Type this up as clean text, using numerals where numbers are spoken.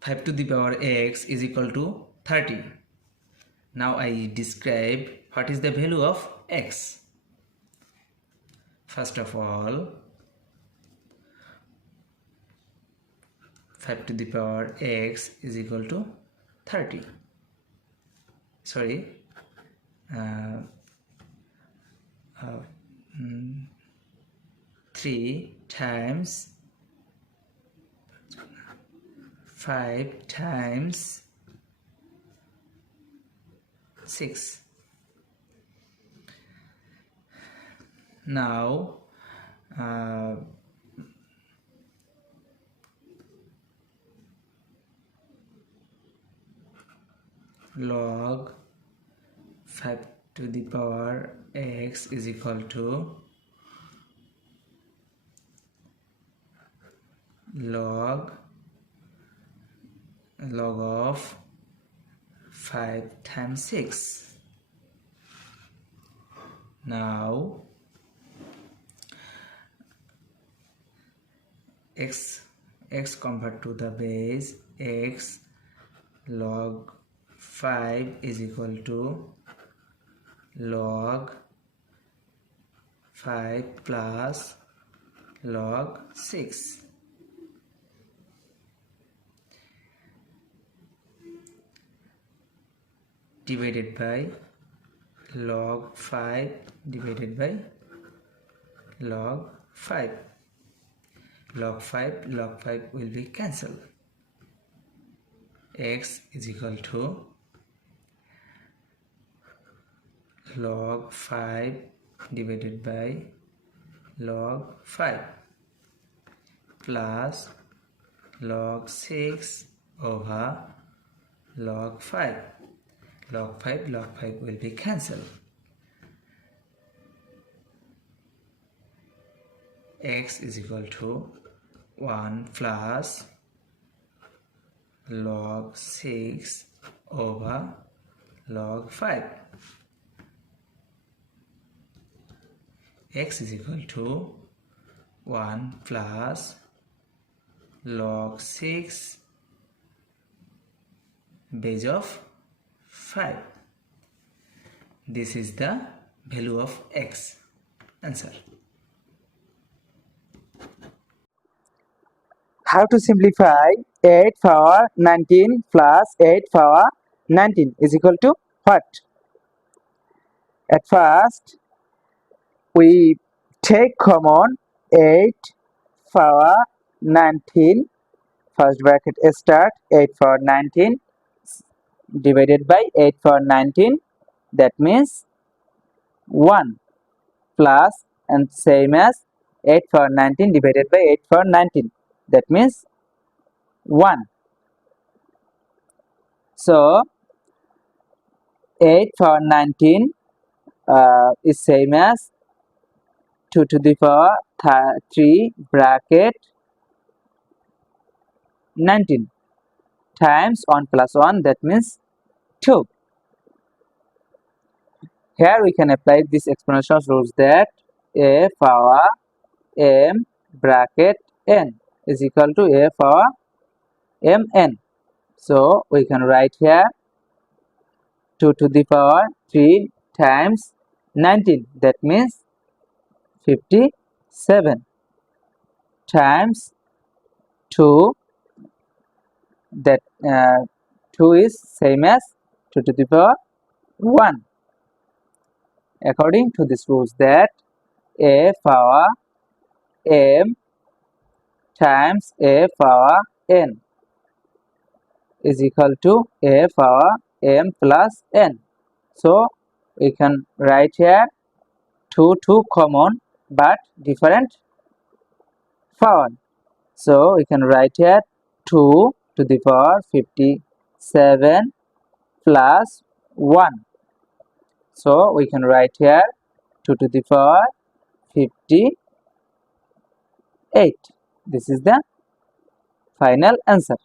5 to the power x is equal to 30. Now I describe what is the value of x. First of all, 5 to the power x is equal to 30. Sorry, uh, 3 times 5 times 6. Now log 5 to the power x is equal to log of 5 times 6. Now x convert to the base, x log 5 is equal to log 5 plus log 6. Divided by log 5 divided by log 5. Log 5 will be cancelled. X is equal to log 5 divided by log 5 plus log 6 over log 5. Log 5 will be cancelled. X is equal to 1 plus log 6 over log 5. X is equal to 1 plus log 6 base of 5. This is the value of x. Answer. How to simplify 8 power 19 plus 8 power 19 is equal to what? At first, we take common 8 power 19, first bracket start, 8 power 19 divided by 8 power 19, that means 1 plus and same as 8 power 19 divided by 8 power 19, that means 1. So 8 power 19 is same as 2 to the power 3 bracket 19 times 1 plus 1, that means 2. Here we can apply this exponential rules that a power m bracket n is equal to a power mn. So we can write here 2 to the power 3 times 19, that means 57 times 2, that 2 is same as 2 to the power 1. According to this rules that a power m times a power n is equal to a power m plus n. So we can write here 2 common but different power. So we can write here 2 to the power 57 plus 1. So we can write here 2 to the power 58. This is the final answer.